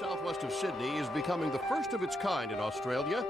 southwest of Sydney is becoming the first of its kind in Australia.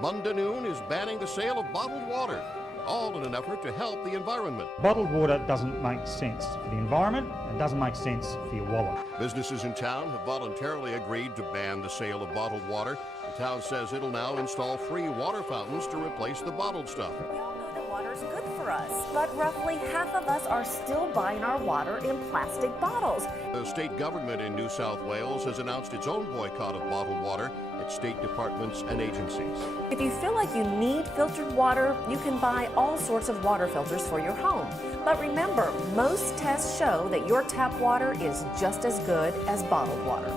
Bundanoon is banning the sale of bottled water, all in an effort to help the environment. Bottled water doesn't make sense for the environment and doesn't make sense for your wallet. Businesses in town have voluntarily agreed to ban the sale of bottled water. The town says it'll now install free water fountains to replace the bottled stuff. We all know that water is good for us, but roughly half of us are still buying our water in plastic bottles. The state government in New South Wales has announced its own boycott of bottled water at state departments and agencies. If you feel like you need filtered water, you can buy all sorts of water filters for your home. But remember, most tests show that your tap water is just as good as bottled water.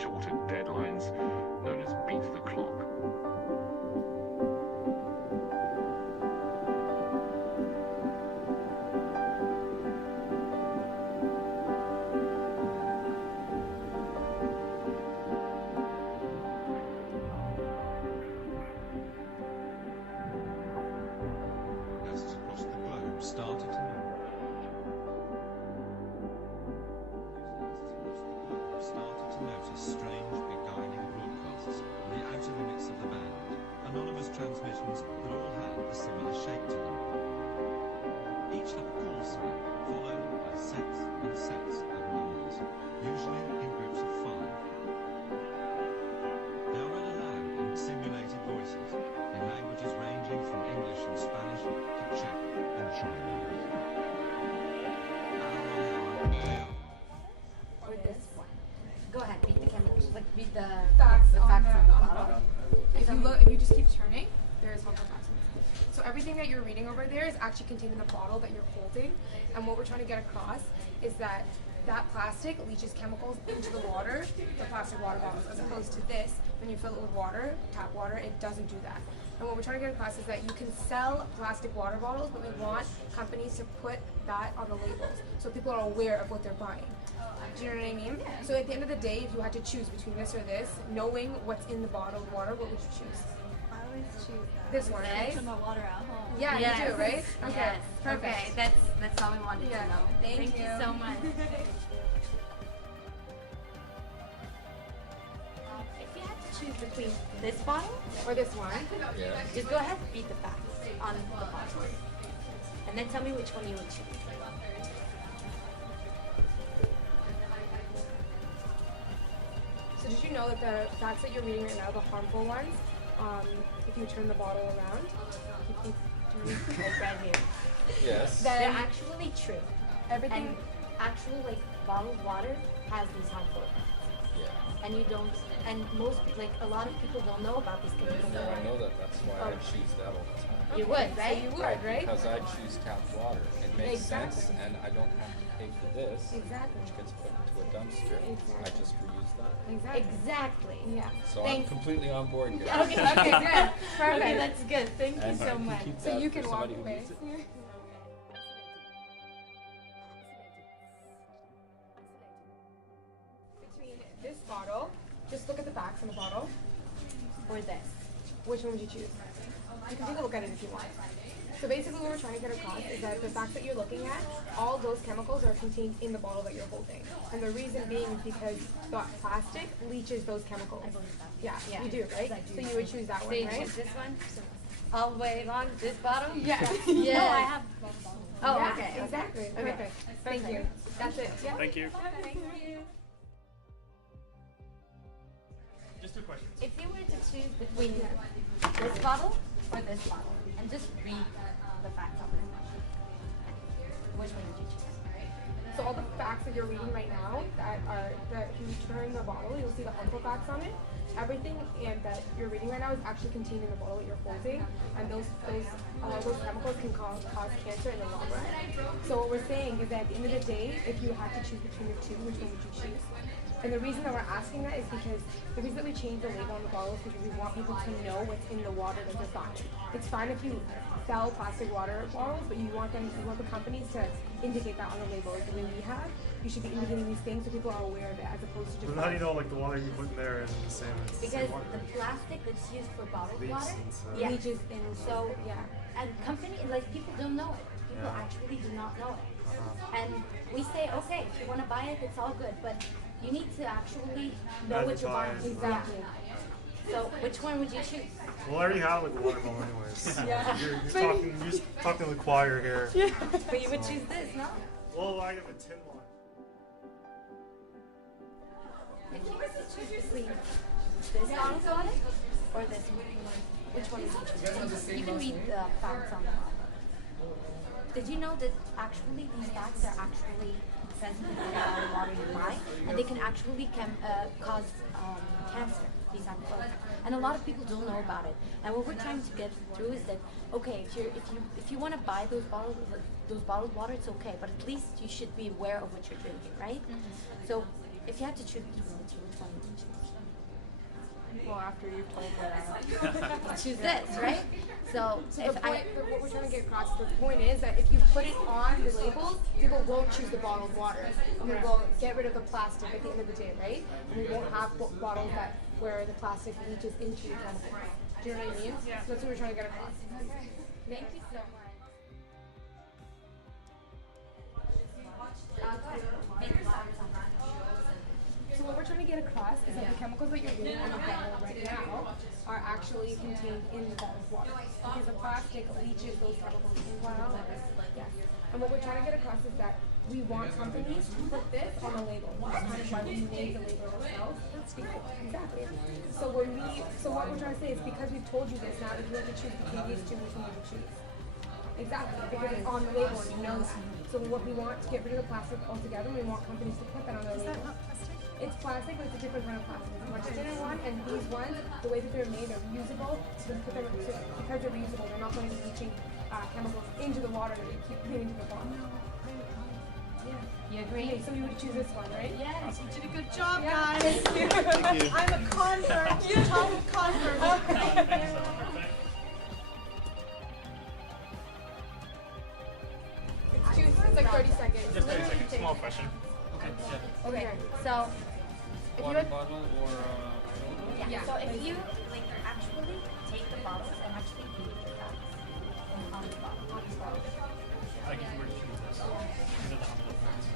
Shorter deadlines known as beat the clock. Protests across the globe started to notice strange, beguiling broadcasts on the outer limits of the band, anonymous transmissions that all had a similar shape to them. Each had a call sign, followed by sets and sets of numbers, usually in groups of 5. They are read aloud in simulated voices, in languages ranging from English and Spanish to Czech and Chinese. Or this one. Go ahead, beat the chemicals, like beat the facts on on the the bottle. if you just keep turning, there is multiple facts. So everything that you're reading over there is actually contained in the bottle that you're holding, and what we're trying to get across is that that plastic leaches chemicals into the water, the plastic water bottles, as opposed to this, when you fill it with water, tap water, it doesn't do that. And what we're trying to get across is that you can sell plastic water bottles, but we want companies to put that on the labels so people are aware of what they're buying. Do you know what I mean? So at the end of the day, if you had to choose between this or this, knowing what's in the bottled water, what would you choose? I always choose that. This one, right? To my water at home. Yeah, Yes. you do, right? Okay, Yes. perfect. Okay, that's all we wanted Yeah. to know. Thank you you. so much. If you had to choose between this bottle Or this one. just go ahead and beat the facts on the bottle. And then tell me which one you would choose. So did you know that the facts that you're reading right now, the harmful ones, if you turn the bottle around, keep turning, Right here. Yes. They're then actually true. everything. And actual bottled water has these harmful effects. Yeah. And you don't, and most, a lot of people don't know about these chemicals. No, I know that. That's why I choose that all the time. You would, right? So you would, right? Because I choose tap water. It makes sense, Exactly. and I don't have to pay for this, Exactly. which gets put into a dumpster. I just reuse that. Exactly. Exactly. Yeah. So Thanks. I'm completely on board here. Okay, okay, good. Perfect. Okay, that's good. Thank you And so I can much. keep So that you for can walk somebody who away. needs it. Between this bottle, just look at the backs on the bottle. Or this. which one would you choose? You can take a look at it if you want. So basically what we're trying to get across is that the fact that you're looking at, all those chemicals are contained in the bottle that you're holding. And the reason being is because the plastic leaches those chemicals. I believe that. Yeah, you do, right? So you would choose that one, So you right? choose this one? All the way along this bottom? Yeah. Yeah. No, I have. Oh, Yeah, okay. exactly. Okay. Perfect. Thank you. That's it. Yeah. Thank you. Thank you. Just 2 questions. If you were to choose between this bottle or this bottle, and just read the facts on it, which one would you choose? So all the facts that you're reading right now, that if you turn the bottle, you'll see the harmful facts on it. Everything that you're reading right now is actually contained in the bottle that you're holding, and those chemicals can cause cancer in the long run. So what we're saying is that at the end of the day, if you had to choose between the two, which one would you choose? And the reason that we're asking that is because the reason that we change the label on the bottle is because we want people to know what's in the water that they're buying. It's fine if you sell plastic water bottles, but you want the companies to indicate that on the label. The way we have, you should be indicating these things so people are aware of it, as opposed to just. But how do you know like the water you put in there isn't the same as Because the water? the plastic that's used for bottled Leaks water, and stuff. leaches in. So yeah. and people don't know it. People actually do not know it. And we say, okay, if you want to buy it, it's all good, but you need to actually know what you're buying. Advertise. Exactly. So which one would you choose? Well, I already have like a water bottle anyways. You're just talking to the choir here. But you would choose this, no? Well, I have a tin one. If you were to choose between this bottle of water or this one, which one would you choose? You can read the facts on the bottle. Did you know that actually these facts are actually present in the bottle of water you buy, and they can actually cause cancer, these chemicals. And a lot of people don't know about it. And what we're trying to get through is that, okay, if you want to buy those bottled water, it's okay, but at least you should be aware of what you're drinking, right? So if you had to choose between the two, which one would you choose? Well, after you've told me Choose this, right? So if what we're trying to get across, the point is that if you put it on the labels, people won't choose the bottled water. And we will get rid of the plastic at the end of the day, right? And we won't have bottles where the plastic leaches into the chemical. Do you know what I mean? Yeah. So that's what we're trying to get across. Thank you so much. So what we're trying to get across is that the chemicals that you're reading on the bottle right now are actually contained in the bottled water. Because the plastic leaches those chemicals into the water. Yes. And what we're trying to get across is that we want companies to put this on the label. That's kind of why we made the label ourselves. Exactly. So what we're trying to say is because we've told you this, now if you have to choose between these two, which one would you choose? Exactly, because it's on the label and you know that. So what we want to get rid of the plastic altogether, we want companies to put that on their label. Is that not plastic? It's plastic, but it's a different kind of plastic. It's a much thinner one, and these ones, the way that they're made, are reusable. So because they're reusable, they're not going to be leaching chemicals into the water that they keep putting into the bottle. You agree? Okay, so you would choose this one, right? Yes. You did a good job, guys. Thank you. I'm a convert. Total convert. It's like 30 seconds. Just 30 seconds. Small question. Okay. So if you Water bottle or yeah. So if you actually take the bottles and actually read the facts on the bottle. Like if you were to choose this. These are the harmful facts.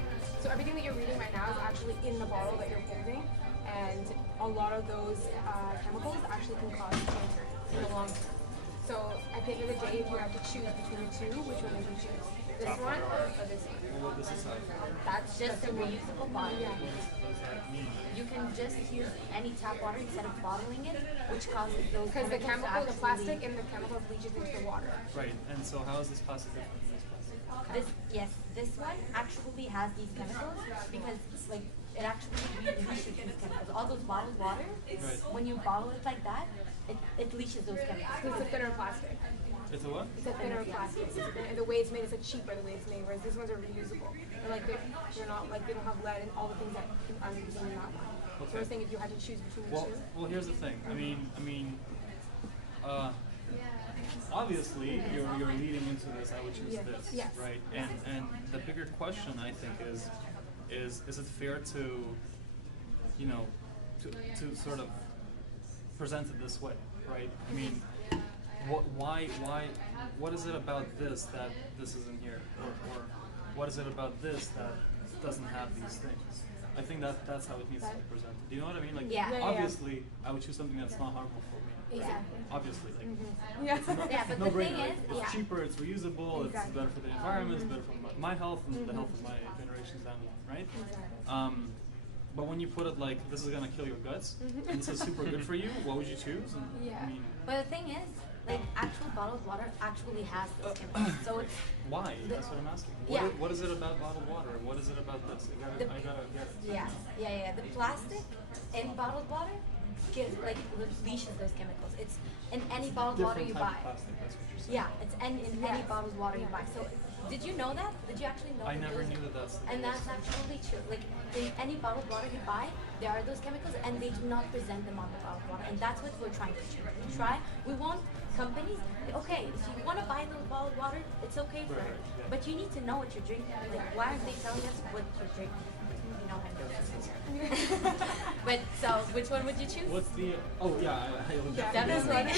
So everything that you're reading right now is actually in the bottle that you're holding, and a lot of those chemicals actually can cause cancer in the long term. So at the end of the day, if you have to choose between the two, which one would you choose? This one or this one? well, what does this have? That's just a reusable bottle. Yeah. What does that mean? You can just use any tap water instead of bottling it, which causes those Because the chemicals to chemical, the actually plastic and the chemicals leaches into the water. Right, and so how is this plastic different from this plastic? This one actually has these chemicals because like it actually releases these chemicals. All those bottled water, when you bottle it like that, it leaches those chemicals. So it's a thinner plastic. It's a what? It's a thinner plastic. And the way it's made is cheaper the way it's made, whereas these ones are reusable. And like they're not like they don't have lead and all the things that are in that one. So we're saying if you had to choose between the two. Well, here's the thing. I mean, obviously you're leading into this. I would choose this, Yes. right? And the bigger question I think is it fair to, you know, to sort of presented this way, right? I mean, what is it about this that this isn't here, or what is it about this that doesn't have these things? I think that's how it needs to be presented. Do you know what I mean? Like, obviously, I would choose something that's not harmful for me. Exactly. Obviously, like, But no the thing brainer. is, It's cheaper, it's reusable, it's better for the environment, it's better for my health and the health of my generations down the line, right? But when you put it like, this is gonna kill your guts, and this is super good for you, what would you choose? And, I mean, but the thing is, like, actual bottled water actually has those chemicals. So it's why? That's what I'm asking. What is it about bottled water? What is it about this? I gotta get it. Yeah. The plastic in bottled water gives, like, releases those chemicals. It's in any bottled water you buy. Plastic, that's what you're saying. Yeah, it's in any bottled water you buy. So did you know that? Did you actually know? I that never knew that that's the And case. that's actually true. Like, in any bottled water you buy, there are those chemicals, and they do not present them on the bottled water. And that's what we're trying to change. We want companies, okay, if you want to buy those bottled water, it's okay for it. But you need to know what you're drinking. Like, why aren't they telling us what you're drinking? You know how to do. But so, which one would you choose? What's the? Oh yeah, I looked at Definitely.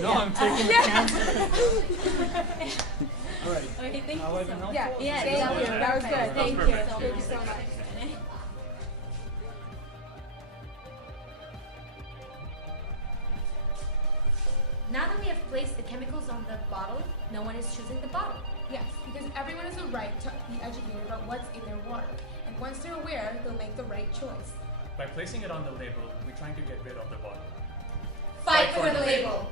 No, I'm taking the cancer. All right. Okay, thank you. How I've been helpful? Thank you. That was good. Thank you perfect. so Thank you so much. Now that we have placed the chemicals on the bottle, no one is choosing the bottle. Yes, because everyone has a right to be educated about what's in their water. And once they're aware, they'll make the right choice. By placing it on the label, we're trying to get rid of the bottle. Fight for the label!